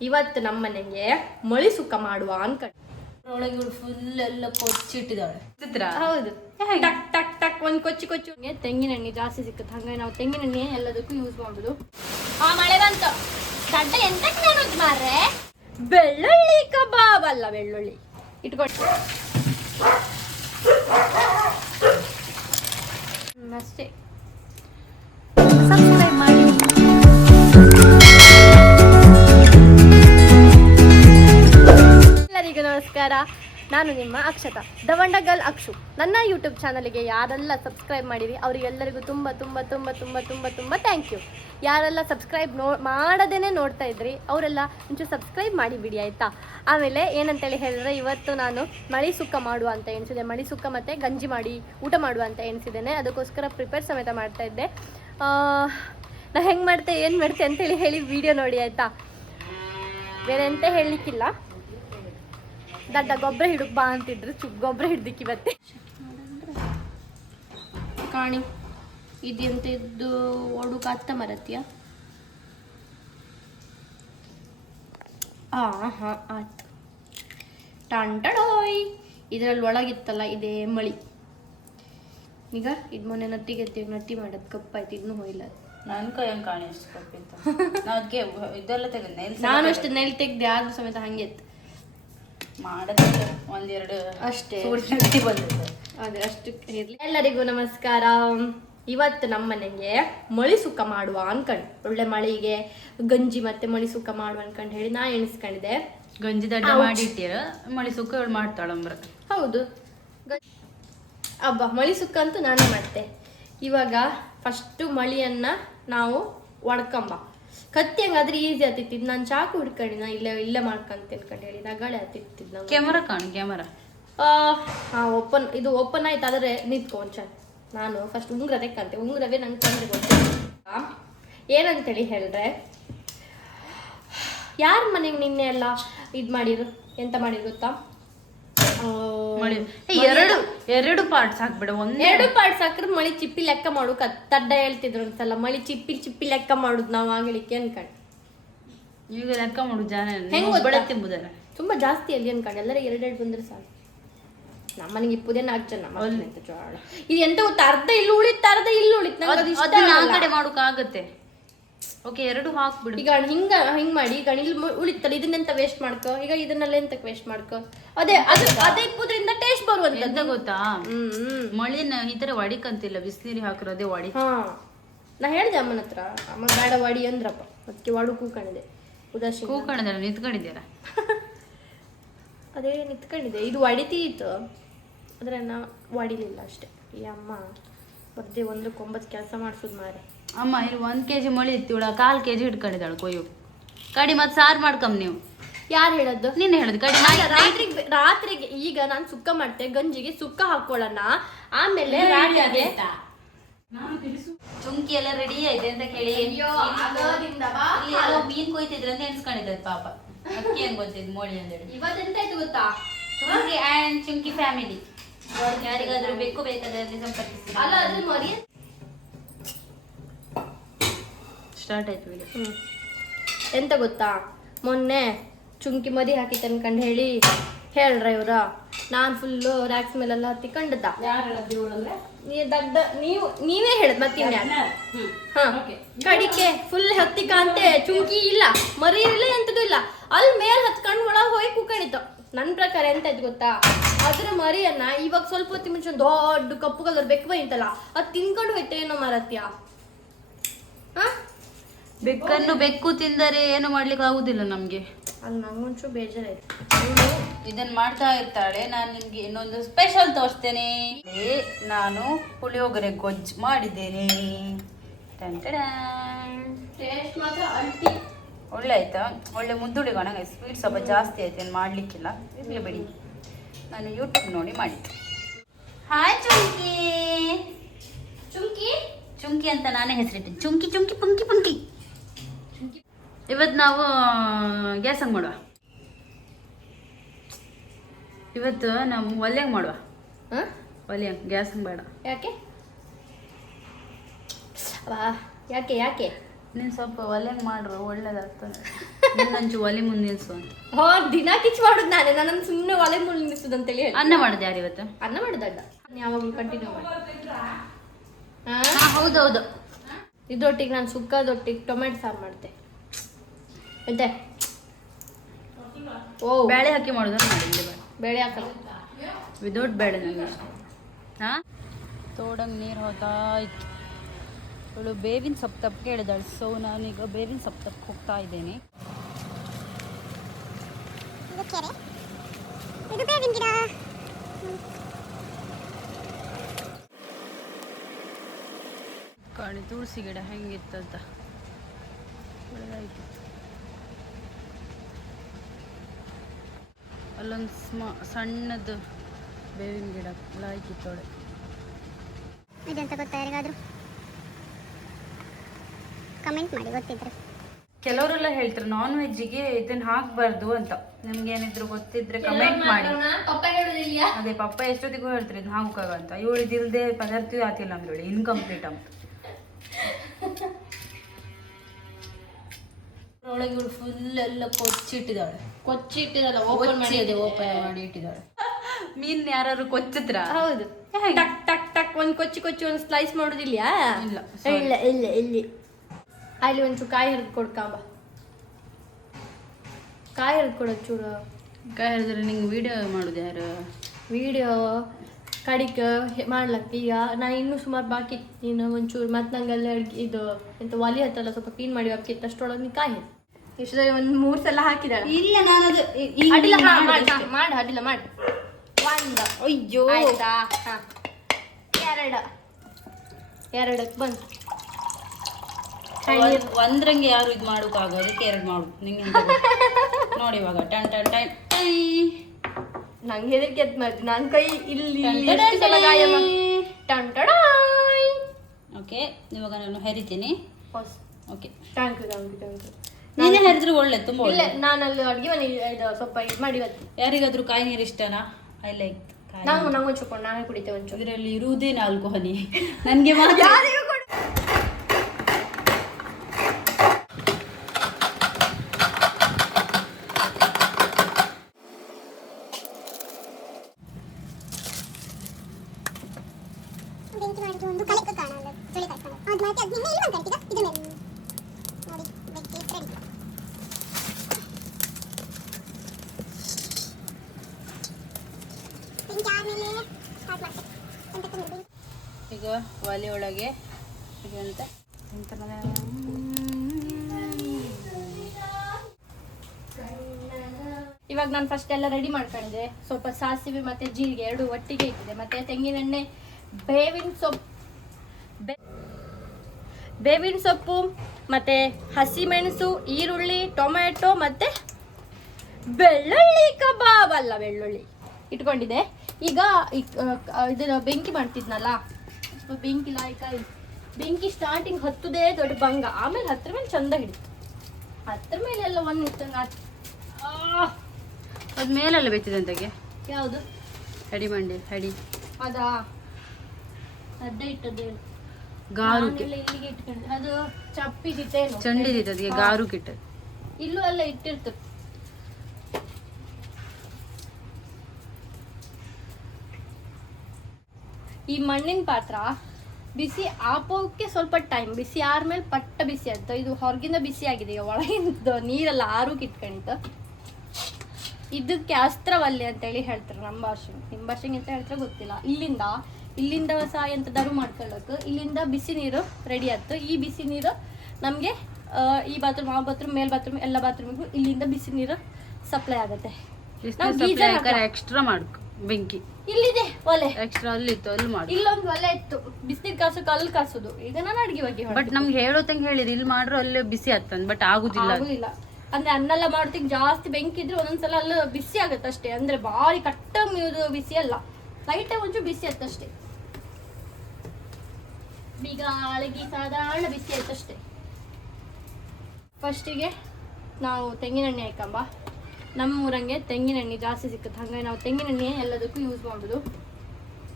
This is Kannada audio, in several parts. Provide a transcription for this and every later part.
ಇವತ್ತು ನಮ್ಮ ಮನೆಗೆ ಮಳಿ ಸುಕ್ಕ ಮಾಡುವ ಅನ್ಕಂಡು ಒಳಗೆ ಫುಲ್ ಎಲ್ಲ ಕೊಚ್ಚಿಟ್ಟಿದ್ದಾಳೆ. ಚಿತ್ರ ಹೌದು. ಟಕ್ ಟಕ್ ಟಕ್ ಒಂದು ಕೊಚ್ಚಿ ಕೊಚ್ಚಿ. ಹಂಗೆ ತೆಂಗಿನ ಎಣ್ಣೆ ಜಾಸ್ತಿ ಸಿಕ್ಕುತ್ತೆ. ಹಂಗಾಗಿ ನಾವು ತೆಂಗಿನ ಎಣ್ಣೆ ಎಲ್ಲದಕ್ಕೂ ಯೂಸ್ ಮಾಡುದು. ಆ ಮಳೆ ಬಂತು. ದಡ್ಡ ಎಂತಕ್ಕೆ ನಾನು ಮಾರ್ರೆ? ಬೆಳ್ಳುಳ್ಳಿ ಕಬಾಬ್ ಅಲ್ಲ ಬೆಳ್ಳುಳ್ಳಿ. ಇಟ್ಕೊಟ್ಟು ಹ್ಮ್, ಅಷ್ಟೇ. ನಮಸ್ಕಾರ, ನಾನು ನಿಮ್ಮ ಅಕ್ಷತಾ ದವಂಡಗಲ್ ಅಕ್ಷು. ನನ್ನ ಯೂಟ್ಯೂಬ್ ಚಾನಲ್ಗೆ ಯಾರೆಲ್ಲ ಸಬ್ಸ್ಕ್ರೈಬ್ ಮಾಡಿರಿ, ಅವರಿಗೆಲ್ಲರಿಗೂ ತುಂಬ ತುಂಬ ತುಂಬ ತುಂಬ ತುಂಬ ತುಂಬ ಥ್ಯಾಂಕ್ ಯು ಯಾರೆಲ್ಲ ಸಬ್ಸ್ಕ್ರೈಬ್ ನೋ, ಮಾಡದೇನೆ ನೋಡ್ತಾ ಇದ್ರಿ, ಅವರೆಲ್ಲ ಒಂಚೂರು ಸಬ್ಸ್ಕ್ರೈಬ್ ಮಾಡಿ ಬಿಡಿ, ಆಯಿತಾ? ಆಮೇಲೆ ಏನಂತೇಳಿ ಹೇಳಿದ್ರೆ, ಇವತ್ತು ನಾನು ಮಳಿ ಸುಕ್ಕ ಮಾಡುವ ಅಂತ ಎಣಿಸಿದೆ. ಮಳಿ ಸುಕ್ಕ ಮತ್ತು ಗಂಜಿ ಮಾಡಿ, ಊಟ ಮಾಡುವ ಅಂತ ಎಣಿಸಿದ್ದೇನೆ. ಅದಕ್ಕೋಸ್ಕರ ಪ್ರಿಪೇರ್ ಸಮೇತ ಮಾಡ್ತಾ ಇದ್ದೆ. ನಾ ಹೆಂಗೆ ಮಾಡ್ತೆ, ಏನು ಮಾಡ್ತೆ ಅಂತೇಳಿ ಹೇಳಿ ವಿಡಿಯೋ ನೋಡಿ, ಆಯಿತಾ? ಬೇರೆ ಎಂತ ಹೇಳಲಿಕ್ಕಿಲ್ಲ. ದಡ್ಡ ಗೊಬ್ಬರ ಹಿಡಕ್ ಬಾ ಅಂತಿದ್ರು ಚು ಗೊಬ್ಬರ ಹಿಡ್ದಿಕ್ಕಿ ಬತ್ತೆ ಕಾಣಿ ಇದೆಂತ ಇದ್ದು ಒಡುಕ ಅತ್ತ ಮರತ್ಯ? ಆ ಹಾಂ ಆಯ್ತು ಟಂಟಡೋಯ್ ಇದರಲ್ಲಿ ಒಳಗಿತ್ತಲ್ಲ ಇದೇ ಮಳಿ. ಈಗ ಇದು ಮೊನ್ನೆ ನಟ್ಟಿ ಎತ್ತೀವಿ ನಟ್ಟಿ ಮಾಡೋದು ಕಪ್ಪಾಯ್ತು ಇದನ್ನು ಹೋಯ್ಲ. ನನ್ ಕೈ ಹಂಗ್ ಕಾಣಿ ಅಷ್ಟು ಕಪ್ಪಿತ್ತು ಇದೆಲ್ಲ ತೆಗೆದ್ನೆ ನಾನು ಅಷ್ಟು ನೆಲ್ ತೆಗ್ದೆ ಆದ್ರೂ ಸಮೇತ ಹಂಗೆ ಎತ್ತು. ಒಂದೆರಡು ಅಷ್ಟೇ. ಅದೇ ಅಷ್ಟು ಇರ್ಲಿ. ಎಲ್ಲರಿಗೂ ನಮಸ್ಕಾರ. ಇವತ್ತು ನಮ್ಮ ಮನೆಗೆ ಮಳಿ ಸುಕ್ಕ ಮಾಡುವ ಅನ್ಕಂಡು ಒಳ್ಳೆ ಮಳಿಗೆ ಗಂಜಿ ಮತ್ತೆ ಮಳಿ ಸುಕ್ಕ ಮಾಡುವ ಅನ್ಕಂಡು ಹೇಳಿ ನಾ ಎಣಿಸ್ಕೊಂಡಿದ್ದೆ. ಗಂಜಿ ದಡ್ಡ ಮಾಡಿಟ್ಟಿರ ಮಾಡಿ ಇಟ್ಟಿರ ಮಳಿ ಸುಕ್ಕ ಇವಳು ಮಾಡ್ತಾಳಂಬ್ರ. ಹೌದು. ಅಬ್ಬ ಮಳಿ ಸುಕ್ಕ ಅಂತೂ ನಾನೇ ಮಾಡ್ತೆ. ಇವಾಗ ಫಸ್ಟು ಮಳಿಯನ್ನ ನಾವು ಒಡ್ಕಂಬ ಕತ್ತಿ ಹಂಗಾದ್ರೆ ಈಸಿ ಆತಿತ್ತಿದ್ ನಾನು ಚಾಕು ಹಿಡ್ಕೊಂಡು ಇಲ್ಲ ಇಲ್ಲೇ ಇಲ್ಲೇ ಮಾಡ್ಕೊಂತ ಅನ್ಕೊಂಡು ಹೇಳಿ. ನಗಳೆ ಆತಿತ್ತಿದ್ ನಾವು ಕ್ಯಾಮರಾ ಕಾಣು ಕ್ಯಾಮರಾ. ಹಾಂ ಓಪನ್ ಇದು ಓಪನ್ ಆಯ್ತು ಆದರೆ ನಿಂತ್ಕೊ ಒಂಚ ನಾನು ಫಸ್ಟ್ ಉಂಗ್ರದೇ ತೆಕ್ಕಂತೆ ಉಂಗ್ರವೇ ನಂಗೆ ತೊಂದರೆ ಗೊತ್ತಿಲ್ಲ ಏನಂತೇಳಿ ಹೇಳಿದ್ರೆ ಯಾರ ಮನೆಗೆ ನಿನ್ನೆ ಎಲ್ಲ ಇದು ಮಾಡಿರು ಎಂತ ಮಾಡಿರು ಗೊತ್ತಾ? ಮಳಿ ಏ, ಎರಡು ಎರಡು ಪಾರ್ಟ್ಸ್ ಹಾಕ್ಬೇಡ ಒಂದೇ ಎರಡು ಪಾರ್ಟ್ಸ್ ಹಾಕಿದ್ರೆ ಮಳಿ ಚಿಪ್ಪಿ ಲೆಕ್ಕ ಮಾಡು ತಡ್ಡ ಹೇಳ್ತಿದ್ರು ಒಂದ್ಸಲ ಮಳಿ ಚಿಪ್ಪಿ ಚಿಪ್ಪಿ ಲೆಕ್ಕ ಮಾಡುದು ನಾವು ಆಗಲಿಕ್ಕೆ ಅನ್ಕಂಡು. ಈಗ ಲೆಕ್ಕ ಮಾಡು ಜಾನ ಹೆಂಗ್ ಗೊತ್ತಾ? ಒಬ್ಬಳೆ ತಿಂಬುದಲ್ಲ ತುಂಬಾ ಜಾಸ್ತಿ ಅಲ್ಲಿ ಅನ್ಕಂಡು ಎಲ್ಲರಿಗೆ ಎರಡೆರಡು ಬಂದ್ರೆ ಸಾಕು. ನಮ್ಮನಿಗೆ ಇಪ್ಪುದೇ ನಾಲ್ಕು ಜನ ಜೋಳ. ಇದು ಎಂತ ಗೊತ್ತಾ? ಅರ್ಧ ಇಲ್ಲಿ ಉಳಿತ ಅರ್ಧ ಇಲ್ಲಿ ಉಳಿತ ನಂಗೆ ಅದು ಇಷ್ಟ ಆ ಆಗಲ್ಲ. ಕಡೆ ಓಕೆ ಎರಡು ಹಾಕ್ಬಿಡು ಈಗ ಹಿಂಗ ಹಿಂಗ್ ಮಾಡಿ ಈಗ ಇಲ್ಲಿ ಉಳಿತಲ್ಲ ಇದನ್ನೆಂತ ವೇಸ್ಟ್ ಮಾಡ್ಕೊ? ಈಗ ಇದನ್ನೆಲ್ಲ ಎಂತ ವೇಸ್ಟ್ ಮಾಡ್ಕೊ? ಅದೇ ಅದು ಅದೇ ಇಪ್ಪುದ್ರಿಂದ ಟೇಸ್ಟ್ ಎಂತ ಬರುವಂತದ್ದು ಗೊತ್ತಾ ಮಳಿನ ಈ ತರ ಒಡಿಕಂತಿಲ್ಲ ಬಿಸಿನೀರು ಹಾಕಿರೋದೇ ವಾಡಿ. ಹಾ. ನಾ ಹೇಳ್ದೆ ಅಮ್ಮನ ಹತ್ರ ಅಮ್ಮ ಬೇಡ ವಾಡಿ ಅಂದ್ರಪ್ಪ. ಅದಕ್ಕೆ ವಾಡು ಕೂಕಣಿದೆ. ಉದಾಸಿ ಕೂಕಣದಲ್ಲ ನಿಂತ್ಕೊಂಡಿದ್ಯಲ್ಲ ಅದೇ ನಿಂತ್ಕೊಂಡಿದೆ. ಇದು ಹೊಡಿತೀತು ಆದ್ರೆ ನಾ ವಾಡಿಲಿಲ್ಲ ಅಷ್ಟೇ. ಈ ಅಮ್ಮ ಬರ್ದೆ ಒಂದು ಕೊಂಬತ್ತು ಕೆಲಸ ಮಾಡಿಸೋದು ಮಾರೆ. ಅಮ್ಮ ಇಲ್ಲಿ ಒಂದ್ ಕೆಜಿ ಮಳಿ ಇತ್ತಿವಳ ಕಾಲ್ ಕೆಜಿ ಹಿಡ್ಕೊಂಡಿದ್ದಾಳು ಕೊಯ್ಯು. ಕಡಿ ಮತ್ ಸಾರ್ ಮಾಡ್ಕಮ್ ನೀವು. ಯಾರು ಹೇಳದ್ದು ನಿನ್ನ ಹೇಳೋದು ಕಡಿ ರಾತ್ರಿಗೆ ರಾತ್ರಿಗೆ ಈಗ ನಾನು ಸುಕ್ಕ ಮಾಡ್ತೆ ಗಂಜಿಗೆ ಸುಕ್ಕ ಹಾಕೊಳ್ಳೋಣ ಆಮೇಲೆ ರಾತ್ರಿಗೆ ಚುಂಕಿ ಎಲ್ಲ ರೆಡಿ ಆಯ್ತು ಅಂತ ಕೇಳಿ. ಅಯ್ಯೋ, ಆಗೋದಿಂದ ಬಾ. ಇಲ್ಲಿ ಮೀನ್ ಕೊಯ್ತಿದ್ರು ಅಂತ ಎನ್ಸ್ಕೊಂಡಿದ್ದ ಪಾಪ. ಅಕ್ಕಿ ಹೆಂಗ್ ಗೊತ್ತಿದ್ ಮೋಳಿ ಅಂತೇಳಿ ಇವತ್ತೆಂತ ಆಯ್ತು ಗೊತ್ತಾ? ಚುಂಕಿ ಆ್ಯಂಡ್ ಚುಂಕಿ ಫ್ಯಾಮಿಲಿ ಯಾರಿಗಾದ್ರೂ ಬೇಕು ಬೇಕಾದ್ರೆ ಸಂಪರ್ಕಿಸಿ. ಅಲ್ಲ ಅದ್ರ ಮರಿ ಸ್ಟಾರ್ಟ್ ಆಯ್ತು ವಿಡಿಯೋ ಹ್ಮ್. ಎಂತ ಗೊತ್ತಾ? ಮೊನ್ನೆ ಚುಂಕಿ ಮದಿ ಹಾಕಿ ಅನ್ಕಂಡು ಹೇಳಿ ಹೇಳ್ರ ಇವ್ರ ನಾನು ಫುಲ್ಲು ರ್ಯಾಕ್ಸ್ ಮೇಲೆಲ್ಲ ಹತ್ತಿಕೊಂಡದ್ದ ನೀ ದಡ್ಡ ನೀವು ನೀವೇ ಹೇಳದ್ ಮತ್ತಿನ್ಯಾ ಹಾ. ಕಡಿಕೆ ಫುಲ್ ಹತ್ತಿಕಂತೆ ಚುಂಕಿ ಇಲ್ಲ ಮರಿ ಇಲ್ಲ ಎಂತದೂ ಇಲ್ಲ. ಅಲ್ಲಿ ಮೇಲೆ ಹತ್ಕೊಂಡು ಒಳಗೆ ಹೋಗಿ ಕೂಕಣಿತು ನನ್ನ ಪ್ರಕಾರ ಎಂತ ಇದ್ ಗೊತ್ತಾ? ಅದ್ರ ಮರಿಯನ್ನ ಇವಾಗ ಸ್ವಲ್ಪ ಹೊತ್ತಿ ಮುಂಚೆ ಒಂದ್ ದೊಡ್ಡ ಕಪ್ಪು ಕಲರ್ ಬೆಕ್ಕು ಬೈತಲ್ಲ ಅದ್ ತಿನ್ಕೊಂಡು ಹೋಯ್ತೇನೋ ಮರತ್ಯ. ಬೆಕ್ಕನ್ನು ಬೆಕ್ಕು ತಿಂದರೆ ಏನು ಮಾಡ್ಲಿಕ್ಕೆ ಆಗುದಿಲ್ಲ ನಮ್ಗೆ. ಅಲ್ಲಿ ನಂಗೊಂಚೂರು ಬೇಜಾರಾಯ್ತು. ಇವಳು ಇದನ್ನ ಮಾಡ್ತಾ ಇರ್ತಾಳೆ ನಾನು ನಿಮ್ಗೆ ಇನ್ನೊಂದು ಸ್ಪೆಷಲ್ ತೋರಿಸ್ತೇನೆ. ನಾನು ಪುಳಿಯೋಗರೆ ಗೊಜ್ಜು ಮಾಡಿದ್ದೇನೆ. ಟನ್ ಟಡಾನ್. ಟೇಸ್ಟ್ ಮಾತ್ರ ಅಲ್ಟಿ ಒಳ್ಳೆ ಆಯ್ತಾ? ಒಳ್ಳೆ ಮುದ್ದುಳಿ ಕಣಗೆ ಸ್ವೀಟ್ ಸ್ವಲ್ಪ ಜಾಸ್ತಿ ಆಯ್ತು ಏನು ಮಾಡ್ಲಿಕ್ಕಿಲ್ಲ. ಇರ್ಲಿ ಬಿಡಿ. ನಾನು ಯೂಟ್ಯೂಬ್ ನೋಡಿ ಮಾಡಿದ್ದೆ ಹಾಯ್ ಚುಂಕಿ ಚುಂಕಿ ಚುಂಕಿ ಅಂತ ನಾನೇ ಹೆಸರಿಟ್ಟೆ. ಚುಂಕಿ ಚುಂಕಿ ಪುಂಕಿ ಪುಂಕಿ ಇವತ್ತು ನಾವು ಗ್ಯಾಸ್ ಹಂಗೆ ಮಾಡುವ. ಇವತ್ತು ನಾವು ಒಲೆಂಗೆ ಮಾಡುವ. ಒಲೆ ಒಲೆ ಗ್ಯಾಸ್ ಹಂಗೆ ಬೇಡ. ಯಾಕೆ? ಯಾಕೆ ಯಾಕೆ? ನೀನು ಸ್ವಲ್ಪ ಒಲೆಂಗೆ ಮಾಡ್ರು ಒಳ್ಳೇದಾಗ್ತದೆ. ನಂಚು ಒಲೆ ಮುಂದೆ ನಿಲ್ಸು ಅಂತ. ಹೋ ದಿನ ಕಿಚ್ ಮಾಡುದು ನಾನೇ. ನನ್ನ ಸುಮ್ಮನೆ ಒಲೆ ಮುಂದೆ ನಿಲ್ಸುದು ಅಂತೇಳಿ ಹೇಳಿ ಅನ್ನ ಮಾಡಿದೆ ಯಾರು ಇವತ್ತು? ಅನ್ನ ಮಾಡುದಲ್ಲ ಯಾವಾಗಲೂ ಕಂಟಿನ್ಯೂ ಮಾಡಿ ಹಾ ಹಾ? ಹೌದೌದು ಇದೊಟ್ಟಿಗೆ ನಾನು ಸುಕ್ಕದೊಟ್ಟಿಗೆ ಟೊಮೆಟೊ ಸಾರು ಮಾಡ್ತೆ. ಎಂತೆ? ಓ. ಬೇಳೆ ಹಾಕಿ ಮಾಡೋದು? ಬೇಳೆ ಹಾಕಲ್ಲ. ವಿದೌಟ್ ಬೇಳೆ ನನಗೆ ಹಾ? ತೋಡಂಗೆ ನೀರು ಹೋಗ್ತಾಯಿತ್ತು ಅವಳು ಬೇವಿನ ಸೊಪ್ಪು ತಪ್ಪು ಕೇಳಿದಾಳೆ ಸೊ ನಾನೀಗ ಬೇವಿನ ಸೊಪ್ಪು ತಪ್ಪು ಹೋಗ್ತಾ ಇದ್ದೇನೆ. ಇದು ಇದು ಕಾಣಿ ತುಳಸಿ ಗಿಡ ಹೆಂಗಿತ್ತಂತ. ಒಳ್ಳೆದಾಯ್ತು ಅಲ್ಲೊಂದು ಸ್ಮ ಸಣ್ಣದು ಬೇವಿನ ಗಿಡ ಲಾಯ್ಕಿತ್ತೋಳೆ ಇದಂತ ಗೊತ್ತಾ ಯಾರಿಗಾದ್ರೂ? ಕಮೆಂಟ್ ಮಾಡಿ ಗೊತ್ತಿದ್ರೆ. ಕೆಲವರೆಲ್ಲ ಹೇಳ್ತಾರೆ ನಾನ್ ವೆಜ್ಜಿಗೆ ಇದನ್ನ ಹಾಕ್ಬಾರ್ದು ಅಂತ. ನಿಮ್ಗೆ ಏನಿದ್ರು ಗೊತ್ತಿದ್ರೆ ಕಮೆಂಟ್ ಮಾಡಿ. ಪಪ್ಪ ಹೇಳುದಿಲ್ಲ ಅದೇ ಪಪ್ಪ ಎಷ್ಟೊತ್ತಿಗೂ ಹೇಳ್ತಾರೆ ಇದನ್ನ ಹಾಕಾಗ ಅಂತ. ಇವಳು ಇದಿಲ್ದೆ ಪದಾರ್ಥ ಆತಿಲ್ಲ ಅಂದ್ರೆ ಇನ್ಕಂಪ್ಲೀಟ್ ಅಂತ. ಒಳಗೆ ಇವಳು ಫುಲ್ ಎಲ್ಲ ಕೊಚ್ಚಿಟ್ಟಿದ್ದಾಳೆ. ಕೊಚ್ಚಿಟ್ಟಿದಲ್ಲ ಓಪನ್ ಮಾಡಿ ಅದೇ ಓಪನ್ ಮಾಡಿ ಇಟ್ಟಿದ್ದಾಳೆ. ಮೀನ್ ಯಾರು ಕೊಚ್ಚಿದ್ರ? ಹೌದು? ಟಕ್ ಟಕ್ ಟಕ್ ಒಂದ್ ಕೊಚ್ಚಿ ಕೊಚ್ಚಿ ಒಂದ್ ಸ್ಲೈಸ್ ಮಾಡುದಿಲ್ಲ ಇಲ್ಲ, ಇಲ್ಲ ಇಲ್ಲ ಇಲ್ಲಿ. ಅಲ್ಲಿ ಒಂಚೂರು ಕಾಯಿ ಹರಿದು ಕೊಡ್ಕಾಂಬ ಕಾಯಿ ಹರಿದು ಕೊಡ ಚೂರು ಕಾಯಿ ಹೇಳಿದ್ರೆ ನಿಂಗೆ ವಿಡಿಯೋ ಮಾಡೋದು ಯಾರು? ವಿಡಿಯೋ ಕಡಿಕ ಮಾಡ್ಲಕ್ಕ. ಈಗ ನಾ ಇನ್ನೂ ಸುಮಾರು ಬಾಕಿ ನೀನು ಒಂಚೂರು ಮತ್ತೆ ನಂಗೆಲ್ಲ ಅಡ್ಗೆ ಇದು ಎಂತ ಒಲಿ ಹತ್ತಲ್ಲ ಸ್ವಲ್ಪ ಕ್ಲೀನ್ ಮಾಡಿ ಹಾಕಿತ್ತು ಅಷ್ಟೊಳಗೆ ನೀ ಕಾಯಿ. ಎಷ್ಟು ಒಂದ್ ಮೂರು ಸಲ ಹಾಕಿದ. ಇಲ್ಲ ನಾನದು ಅಡ್ಡಿಲ್ಲ ಮಾಡಿ ಮಾಡ್ ಹಾ, ಮಾಡ್ ಅಡ್ಡಿಲ್ಲ ಮಾಡ್. ಒಂದ. ಅಯ್ಯೋ. ಆಯ್ತಾ? ಹಾ. ಎರಡು. ಎರಡಕ್ಕೆ ಬಂತು ಒಂದ್- ಒಂದ್ರಂಗೆ ಯಾರು ಇದು ಮಾಡೋಕ್ಕಾಗ ಅದಕ್ಕೆ ಎರಡು ಮಾಡು. ನಿಂಗೆ ನೋಡಿ ಇವಾಗ. ಟನ್ ಟನ್ ಟನ್ ಟೈ. ನಂಗೆ ಹೆದರಿಕೆ ಎತ್ ಮಾಡ್ತಿ ನನ್ನ ಕೈ ಇಲ್ಲಿ ಇಲ್ಲಿ ಎಷ್ಟು ಸಲ ಗಾಯ ಮಾಡ್- ಟನ್ ಟಡಾಯ್. ಓಕೆ ಇವಾಗ ನಾನು ಹೆರಿತೀನಿ. ಹೊಸ್. Okay. Thank you thank you thank you ನೀನೇ ಹೆರಿದ್ರೆ ಒಳ್ಳೆ ತುಂಬ ಇಲ್ಲ ಒಳ್ಳೆ ನಾನು ಅಲ್ಲಿ ಅಡುಗೆ ಮನೆ ಇದು ಸ್ವಲ್ಪ ಇದು ಮಾಡಿ ಇವತ್ತು ಯಾರಿಗಾದ್ರೂ ಕಾಯಿ ನೀರು ಇಷ್ಟನಾ? ಐ ಲೈಕ್ ನಾವು ನಂಗೆ ಒಂಚೂರು ಕೊಡು ನಾವೇ ಕುಡಿತೇವೆ ಒಂಚೂರು. ಇದರಲ್ಲಿ ಇರುವುದೇ ನಾಲ್ಕು ಹನಿ. ನನಗೆ ಮಾತ್ರ ಬೆಂಕಿ ಮಾಡಿದ್ದು ಒಂದು ಕಲೆಕ ಕಾಣಲ್ಲ ಚಳಿ ಕಾಯ್ತಾನೆ ಅದು ಮತ್ತೆ ಅದು ನಿನ್ನೆ ಇಲ್ಲಿ ಬಂತು ಇದು ಮೇಲೆ ನೋಡಿ ಬೆಂಕಿ ರೆಡಿ ಬೆಂಕಿ ಆದ್ಮೇಲೆ ಸ್ಟಾರ್ಟ್ ಮಾಡ್ತೆ ಅಂತ ಬೆಂಕಿ ಈಗ ಒಲೆ ಒಳಗೆ ಅಂತ ಇವಾಗ ನಾನು ಫಸ್ಟ್ ಎಲ್ಲ ರೆಡಿ ಮಾಡ್ಕೊಂಡಿದ್ದೆ ಸ್ವಲ್ಪ ಸಾಸಿವೆ ಮತ್ತೆ ಜೀರಿಗೆ ಎರಡು ಒಟ್ಟಿಗೆ ಇಟ್ಟಿದೆ. ಮತ್ತೆ ತೆಂಗಿನೆಣ್ಣೆ ಬೇವಿನ ಸೊಪ್ಪು ಬೇವಿನ ಸೊಪ್ಪು ಮತ್ತೆ ಹಸಿಮೆಣಸು ಈರುಳ್ಳಿ ಟೊಮೆಟೊ ಮತ್ತೆ ಬೆಳ್ಳುಳ್ಳಿ ಕಬಾಬ್. ಅಲ್ಲ ಬೆಳ್ಳುಳ್ಳಿ. ಇಟ್ಕೊಂಡಿದೆ ಈಗ ಇದನ್ನ ಬೆಂಕಿ ಮಾಡ್ತಿದ್ನಲ್ಲ? ಸ್ವಲ್ಪ ಬೆಂಕಿ ಲಾಯ್ಕಾಯಿ ಬೆಂಕಿ ಸ್ಟಾರ್ಟಿಂಗ್ ಹತ್ತುದೇ ದೊಡ್ಡ ಭಂಗ. ಆಮೇಲೆ ಹತ್ರ ಮೇಲೆ ಚಂದ ಹಿಡಿತು ಹತ್ರ ಮೇಲೆ ಎಲ್ಲ ಒಂದು ನಿಂತಂಗ ಅದ್ ಮೇಲೆಲ್ಲ ಬೆತ್ತಿದೆ ಅಂತಾಗೆ? ಯಾವುದು? ಹಡಿ ಮಂಡಿ ಹಡಿ. ಅದಾ? ಅಡ್ಡ ಇಟ್ಟದ್ದು ಗಾರು ಇಲ್ಲಿಗೆ ಇಟ್ಕೊಂಡು ಅದು ಚಪ್ಪಿದಿತ್ತೇನು ಚಂಡಿದಿತ್ತು ಅದಕ್ಕೆ. ಗಾರು ಕಿಟ್ಟದ್ದು ಇಲ್ಲೂ ಎಲ್ಲ ಇಟ್ಟಿರ್ತು ಈ ಮಣ್ಣಿನ ಪಾತ್ರ ಬಿಸಿ ಆಪೋಕ್ಕೆ ಸ್ವಲ್ಪ ಟೈಮ್ ಬಿಸಿ ಆದ್ಮೇಲೆ ಪಟ್ಟ ಬಿಸಿ ಆಯ್ತು ಇದು ಹೊರಗಿಂದ ಬಿಸಿ ಆಗಿದೆ ಈಗ ಒಳಗಿಂದ ನೀರೆಲ್ಲ ಆರೂ ಇಟ್ಕೊಂಡಿತ್ತು. ಇದಕ್ಕೆ ಅಸ್ತ್ರವಲ್ಲೆ ಅಂತೇಳಿ ಹೇಳ್ತಾರೆ ನಮ್ಮ ಭಾಷೆ ನಿಮ್ಮ ಭಾಷೆಗೆ ಅಂತ ಹೇಳ್ತಾರೆ ಗೊತ್ತಿಲ್ಲ. ಇಲ್ಲಿಂದ ಇಲ್ಲಿಂದ ಸಹ ಎಂತ ದರು ಮಾಡ್ಕೊಳ್ಳೋಕೆ ಇಲ್ಲಿಂದ ಬಿಸಿ ನೀರು ರೆಡಿ ಆಯ್ತು. ಈ ಬಿಸಿ ನೀರು ನಮಗೆ ಈ ಬಾತ್ರೂಮ್ ಆ ಬಾತ್ರೂಮ್ ಮೇಲ್ ಬಾತ್ರೂಮ್ ಎಲ್ಲ ಬಾತ್ರೂಮಿಗೂ ಇಲ್ಲಿಂದ ಬಿಸಿ ನೀರು ಸಪ್ಲೈ ಆಗುತ್ತೆ. ಎಕ್ಸ್ಟ್ರಾ ಮಾಡ್ಕೊ. ಬೆಂಕಿ. ಇಲ್ಲಿದೆ ಒಲೆ. ಎಕ್ಸ್ಟ್ರಾ ಅಲ್ಲಿ ಇತ್ತು ಅಲ್ಲಿ ಮಾಡಿ. ಇಲ್ಲೊಂದು ಒಲೆ ಇತ್ತು. ಬಿಸಿನೀರು ಕಾಸಕ್ಕೆ ಅಲ್ಲಿ ಕಾಸೋದು ಈಗ ನಾನು ಅಡಿಗೆ ಬಗ್ಗೆ ಬಟ್ ನಮ್ಗೆ ಹೇಳೋತಂಗೆ ಹೇಳಿದ್ರು ಇಲ್ಲಿ ಮಾಡ್ರು ಅಲ್ಲಿ ಬಿಸಿ ಆಗ್ತದೆ ಬಟ್ ಆಗುದಿಲ್ಲ. ಆಗುದಿಲ್ಲ. ಅಂದ್ರೆ ಅನ್ನೆಲ್ಲ ಮಾಡೋದಕ್ಕೆ ಜಾಸ್ತಿ ಬೆಂಕಿ ಇದ್ರೆ ಒಂದೊಂದ್ಸಲ ಅಲ್ಲಿ ಬಿಸಿ ಆಗುತ್ತೆ ಅಷ್ಟೇ. ಅಂದ್ರೆ ಭಾರಿ ಕಟ್ಟ ಮೀದು ಬಿಸಿ ಅಲ್ಲ. ಲೈಟ್ ಒಂಚೂರು ಬಿಸಿ ಆಯ್ತಷ್ಟೇ ಬೀಗ ಅಳಗಿ ಸಾಧಾರಣ ಬಿಸಿ ಆಯ್ತಷ್ಟೇ ಫಸ್ಟಿಗೆ ನಾವು ತೆಂಗಿನೆಣ್ಣೆ ಹಾಕಂಬ ನಮ್ಮ ಊರಂಗೆ ತೆಂಗಿನೆಣ್ಣೆ ಜಾಸ್ತಿ ಸಿಕ್ಕುತ್ತೆ. ಹಾಗಾಗಿ ನಾವು ತೆಂಗಿನೆಣ್ಣೆ ಎಲ್ಲದಕ್ಕೂ ಯೂಸ್ ಮಾಡೋದು.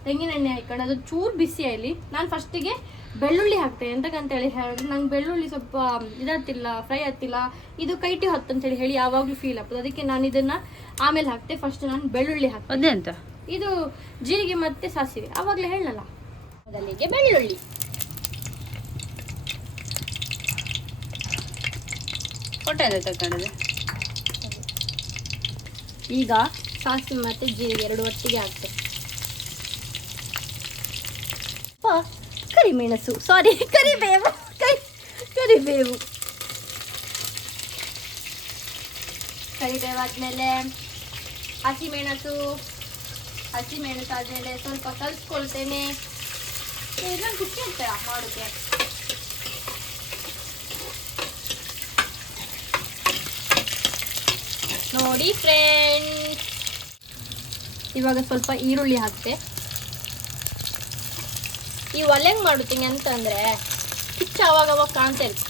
ತೆಂಗಿನ ಎಣ್ಣೆ ಹಾಕೊಂಡು ಅದು ಚೂರು ಬಿಸಿ ಆಯ್ಲಿ ನಾನು ಫಸ್ಟಿಗೆ ಬೆಳ್ಳುಳ್ಳಿ ಹಾಕ್ತೆ. ಎಂತಕ್ಕಂತೇಳಿ ಹೇಳಿದ್ರೆ ನಂಗೆ ಬೆಳ್ಳುಳ್ಳಿ ಸ್ವಲ್ಪ ಇದಾಗ್ತಿಲ್ಲ ಫ್ರೈ ಆಗ್ತಿಲ್ಲ. ಇದು ಕೈಟಿ ಹೊತ್ತು ಅಂತೇಳಿ ಹೇಳಿ ಯಾವಾಗಲೂ ಫೀಲ್ ಆಗ್ತದೆ. ಅದಕ್ಕೆ ನಾನು ಇದನ್ನ ಆಮೇಲೆ ಹಾಕ್ತೆ. ಫಸ್ಟ್ ನಾನು ಬೆಳ್ಳುಳ್ಳಿ ಹಾಕ್ತೆ. ಅದೇ ಅಂತ. ಇದು ಜೀರಿಗೆ ಮತ್ತೆ ಸಾಸಿವೆ. ಆವಾಗಲೇ ಹೇಳಲ್ಲ. ಅದಲ್ಲಿಗೆ ಬೆಳ್ಳುಳ್ಳಿ. ಎಲ್ಲ ತಗೊಂಡது ಈಗ ಸಾಸಿವೆ ಮತ್ತೆ ಜೀರಿಗೆ ಎರಡು ಒಟ್ಟಿಗೆ ಹಾಕ್ತೆ. ಕರಿಮೆಣಸು. ಸಾರಿ ಕರಿಬೇವು. ಕರಿ, ಕರಿಬೇವು. ಕರಿಬೇವು ಆದಮೇಲೆ ಹಸಿಮೆಣಸು. ಹಸಿಮೆಣಸು ಆದಮೇಲೆ ಸ್ವಲ್ಪ ಕಲಿಸ್ಕೊಳ್ತೇನೆ. ಇದನ್ನು ಖುಷಿ ಆಗ್ತದೆ ನೋಡಿ ಫ್ರೆಂಡ್ಸ್. ಇವಾಗ ಸ್ವಲ್ಪ ಈರುಳ್ಳಿ ಹಾಕ್ತೆ. ಈ ಒಲೆಂಗ್ ಮಾಡುತ್ತೀನಿ ಅಂತಂದ್ರೆ ಕಿಚ್ಚ ಅವಾಗ ಅವಾಗ ಕಾಣ್ತಾ ಇರುತ್ತೆ.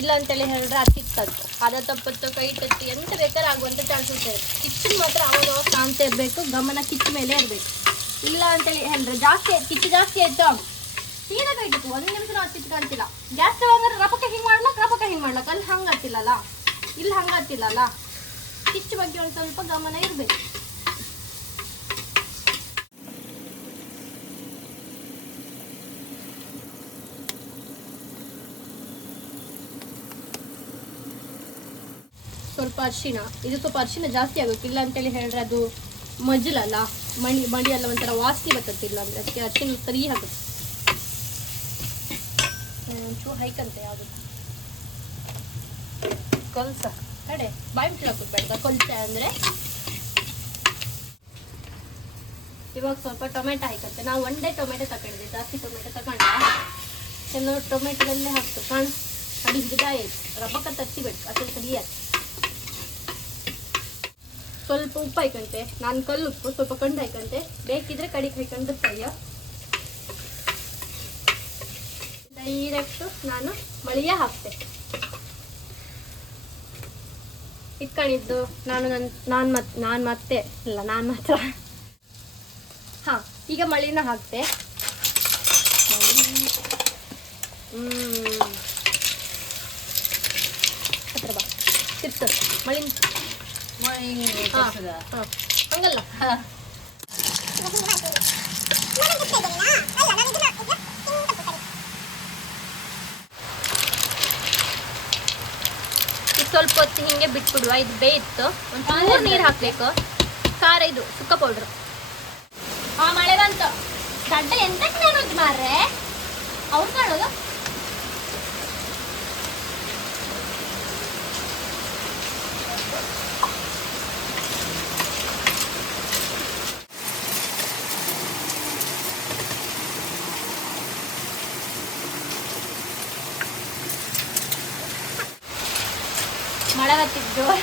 ಇಲ್ಲ ಅಂತೇಳಿ ಹೇಳಿದ್ರೆ ಕಿತ್ತದ್ದು ಅದ ತಪ್ಪತ್ತು ಕೈ ತಟ್ಟಿ ಎಂತ ಬೇಕಾದ್ರೆ ಆಗುವಂಥ ಚಾನ್ಸಸ್ ಇರುತ್ತೆ. ಕಿಚ್ಚನ್ ಮಾತ್ರ ಅವಾಗ ಅವಾಗ ಕಾಣ್ತಾ ಇರಬೇಕು, ಗಮನ ಕಿಚ್ಚ ಮೇಲೆ ಇರಬೇಕು. ಇಲ್ಲ ಅಂತೇಳಿ ಹೇಳಿದ್ರೆ ಜಾಸ್ತಿ ಕಿಚ್ಚು ಜಾಸ್ತಿ ಆಯ್ತು ಸೀದಾ ಕೈ ಕಿತ್ತು ಒಂದು ನಿಮಿಷ ಹತ್ತಿತ್ತು ಕಾಣ್ತಿಲ್ಲ. ಜಾಸ್ತಿ ಅಂದ್ರೆ ರಪಕ ಹಿಂಗೆ ಮಾಡ್ಲಕ್ಕ ರಪಕ ಹಿಂಗೆ ಮಾಡ್ಲಕ್ಕ ಅಲ್ಲಿ ಹಂಗೆ ಹತ್ತಿಲ್ಲಲ್ಲ? ಇಲ್ಲಿ ಹಂಗೆ ಕಿಚ್ಚು ಬಗ್ಗೆ ಒಂದು ಸ್ವಲ್ಪ ಗಮನ ಇರಬೇಕು. ಸ್ವಲ್ಪ ಅರಿಶಿಣ. ಇದು ಸ್ವಲ್ಪ ಅರ್ಶಿನ ಜಾಸ್ತಿ ಆಗೋಕೆ ಇಲ್ಲ ಅಂತೇಳಿ ಹೇಳಿದ್ರೆ ಅದು ಮಜಲಲ್ಲ ಮಣಿ ಎಲ್ಲ ಒಂಥರ ವಾಸನೆ ಬರ್ತದಿಲ್ಲ ಅಂದ್ರೆ ಅದಕ್ಕೆ ಅರ್ಶಿನ ಸರಿ ಹಾಕುತ್ತೆ ಒಂಚೂರು ಹೈಕಂತೆ ಯಾವುದು ಕಲ್ಸ. ಕಡೆ ಬಾಯಿ ಮುಚ್ಚಿ ಹಾಕೋದ್ಬೇಡ ಕೊಲ್ತೆ ಅಂದರೆ. ಇವಾಗ ಸ್ವಲ್ಪ ಟೊಮೆಟೊ ಹಾಕತ್ತೆ. ನಾವು ಒಂದೇ ಟೊಮೆಟೊ ತಗೊಂಡಿದ್ದೆ ಜಾಸ್ತಿ ಟೊಮೆಟೊ ತಗೊಂಡ ಟೊಮೆಟೊದಲ್ಲೇ ಹಾಕ್ತು ಕಾಣ್ ಅದು ಹಿಡಿದಾಯ್ತು ರಬ್ಬಕ್ಕ ತತ್ತಿಬೇಕು ಸರಿಯಾಗಿ ಸ್ವಲ್ಪ ಉಪ್ಪು ಹಾಕಂತೆ. ನಾನು ಕಲ್ಲು ಉಪ್ಪು, ಸ್ವಲ್ಪ ಕಂಡು ಹಾಕಂತೆ. ಬೇಕಿದ್ರೆ ಕಡಿಗೆ ಹಾಕೊಂಡು ಸರಿಯ ಡೈರೆಕ್ಟು ನಾನು ಮಳಿಯ ಹಾಕ್ತೆ. ಇಟ್ಕೊಂಡಿದ್ದು. ನಾನು ನನ್ನ ನಾನು ಮತ್, ನಾನು ಮತ್ತೆ, ಇಲ್ಲ, ನಾನು ಮಾತ್ರ. ಹಾ, ಈಗ ಮಳಿನ ಹಾಕ್ತೆ. ಹತ್ರ ಬಾ. ಮಳಿ ಹಂಗಲ್ಲ. ಈಗ ಸ್ವಲ್ಪ ಹೊತ್ತು ಹಿಂಗೆ ಬಿಟ್ಬಿಡುವ. ಇದು ಬೇಯಿತ್ತು. ಒಂದು ನೀರು ಹಾಕ್ಬೇಕು. ಖಾರ ಇದು ಸುಕ್ಕ ಪೌಡ್ರ್ ಆ ಮಳೆ ಬಂತು. ಗಡ್ಡ ಎಂತಕ್ಕೆ ಮಾರ್ರೆ? ಅವ್ರು ಕಾಣೋದು? ಬರ್ತಿದ್ದು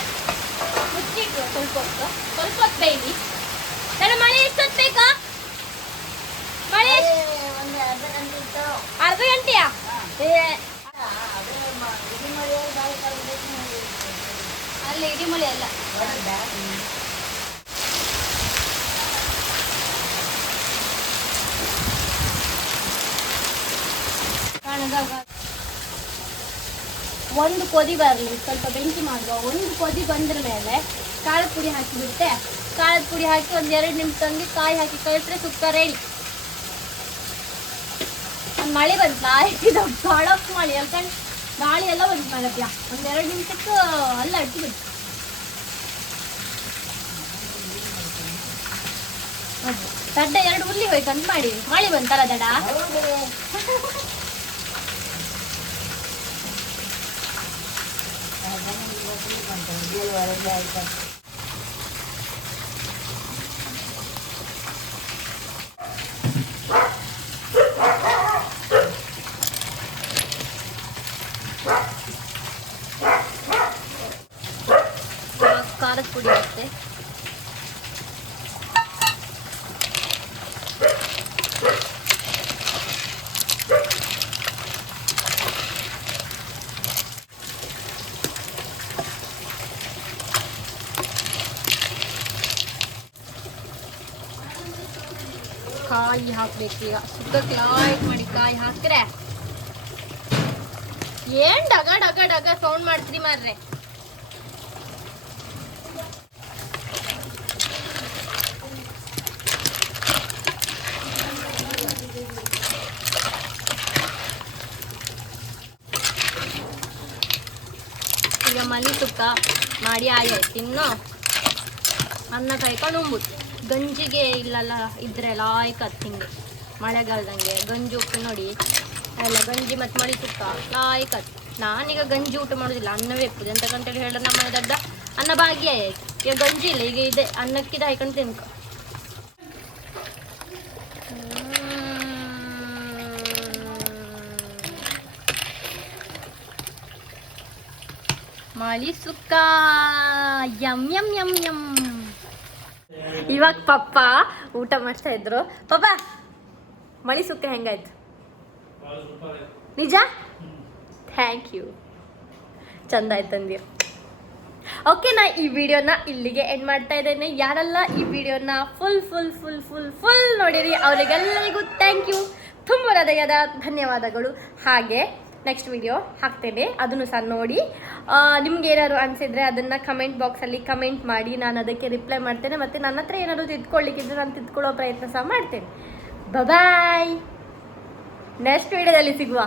ಮುಚ್ಚಿಟ್ಟು ಸ್ವಲ್ಪ ಹೊತ್ತು ಸ್ವಲ್ಪ ಹೊತ್ತು ಬೇಯ್ಲಿ ಸರಿ ಮಳೆ ಎಷ್ಟೊತ್ತು ಬೇಕಾ ಮಳೆ ಅರ್ಧ ಗಂಟೆಯಾ? ಅಲ್ಲಿ ಇಡೀ ಮಳೆ ಅಲ್ಲ. ಒಂದು ಕೊದಿ ಬರಲಿ, ಸ್ವಲ್ಪ ಬೆಂಕಿ ಮಾಡುವ. ಒಂದು ಕೊದಿ ಬಂದ್ರ ಮೇಲೆ ಕಾಳು ಪುಡಿ ಹಾಕಿ ಕಾಳು ಪುಡಿ ಹಾಕಿ ಒಂದು ಎರಡು ನಿಮಿಷ ತಂದು ಕಾಯಿ ಹಾಕಿ ಕಳಿಸ್ರೆ ಸುಕ್ಕ ರೆಡಿ ಒಂದು ಮಳೆ ಬಂತು ಇದು ಭಾಳ ಮಳೆ ಯಾಕಂದ್ರೆ ಗಾಳಿ ಎಲ್ಲ ಬಂತು ಮಲಪ್ಯ ಒಂದು ಎರಡು ನಿಮಿಷಕ್ಕೆ ಅಲ್ಲ ಅಡ್ಡಿಬಿಟ್ಟು ದಡ್ಡ ಎರಡು ಹುಲ್ಲಿ ಹೋಯ್ತು ಅಂತ ಮಾಡಿ. ಮಳೆ ಬಂತಲ್ಲ ದಡ? ಖಾರದ ಪುಡಿ ಹಾಕ್ತೆ ಕಾಯಿ ಈಗ. ಸುಕ್ಕಕ್ಕೆ ಲೈಟ್ ಮಾಡಿ ಕಾಯಿ ಹಾಕ್ರೆ. ಏನ್ ಡಗ ಡಗ ಡಗ ಸೌಂಡ್ ಮಾಡ್ತೀರಿ ಮಾರ್ರೆ. ಈಗ ಮಲಿ ಸುಕ್ಕ ಮಾಡಿ ಆಯ್ತು ಇನ್ನು ಅನ್ನ ಕಾಯ್ಕೊಂಡು ಉಂಬುದು. ಗಂಜಿಗೆ ಇಲ್ಲೆಲ್ಲ, ಇದ್ರೆ ಲಾಯ್ಕತ್ ಹಿಂಗೆ ಮಳೆಗಾಲದಂಗೆ ಗಂಜಿ ಉಪ್ಪು ನೋಡಿ. ಎಲ್ಲ ಗಂಜಿ ಮತ್ತು ಮಳೆ ಸುಕ್ಕ ಕಾಯ್ಕತ್ ನಾನೀಗ ಗಂಜಿ ಊಟ ಮಾಡೋದಿಲ್ಲ, ಅನ್ನವೇ ಇರ್ತದೆ ಅಂತ ಗಂಟೆಲಿ ಹೇಳಿದ್ರೆ ನಮ್ಮ ದಡ್ಡ? ಅನ್ನ ಭಾಗ್ಯ ಈಗ ಗಂಜಿ ಇಲ್ಲ, ಈಗ ಇದೆ. ಅನ್ನಕ್ಕಿದೆ ಹಾಕೊಂಡು ತಿನ್ಕ. ಮಳಿ ಸುಕ್ಕ ಯಮ್ ಯಮ್ ಯಮ್ ಯಮ್ ಇವಾಗ ಪಪ್ಪ ಊಟ ಮಾಡ್ತಾ ಇದ್ರು. ಪಪ್ಪ ಮಳಿ ಸುಕ್ಕ ಹೆಂಗಾಯ್ತು? ನಿಜ? ಥ್ಯಾಂಕ್ ಯು ಚಂದ ಆಯ್ತಂದಿರ್ ಓಕೆ ನಾ ಈ ವಿಡಿಯೋನ ಇಲ್ಲಿಗೆ ಎಂಡ್ ಮಾಡ್ತಾ ಇದ್ದೇನೆ. ಯಾರೆಲ್ಲ ಈ ವಿಡಿಯೋನ full full full full full ನೋಡಿರಿ ಅವರಿಗೆಲ್ಲರಿಗೂ ಥ್ಯಾಂಕ್ ಯು ತುಂಬ ಹೃದಯದ ಧನ್ಯವಾದಗಳು. ಹಾಗೆ ನೆಕ್ಸ್ಟ್ ವಿಡಿಯೋ ಹಾಕ್ತೇನೆ. ಅದನ್ನು ಸಹ ನೋಡಿ. ನಿಮ್ಗೆ ಏನಾದ್ರು ಅನಿಸಿದ್ರೆ ಅದನ್ನು ಕಮೆಂಟ್ ಬಾಕ್ಸಲ್ಲಿ ಕಮೆಂಟ್ ಮಾಡಿ ನಾನು ಅದಕ್ಕೆ ರಿಪ್ಲೈ ಮಾಡ್ತೇನೆ. ಮತ್ತು ನನ್ನ ಹತ್ರ ಏನಾದರೂ ತಿದ್ಕೊಳ್ಳಿಕ್ಕಿದ್ರೆ ನಾನು ತಿದ್ಕೊಳ್ಳೋ ಪ್ರಯತ್ನ ಸಹ ಮಾಡ್ತೇನೆ. ಬಾಯ್ ನೆಕ್ಸ್ಟ್ ವಿಡಿಯೋದಲ್ಲಿ ಸಿಗುವ.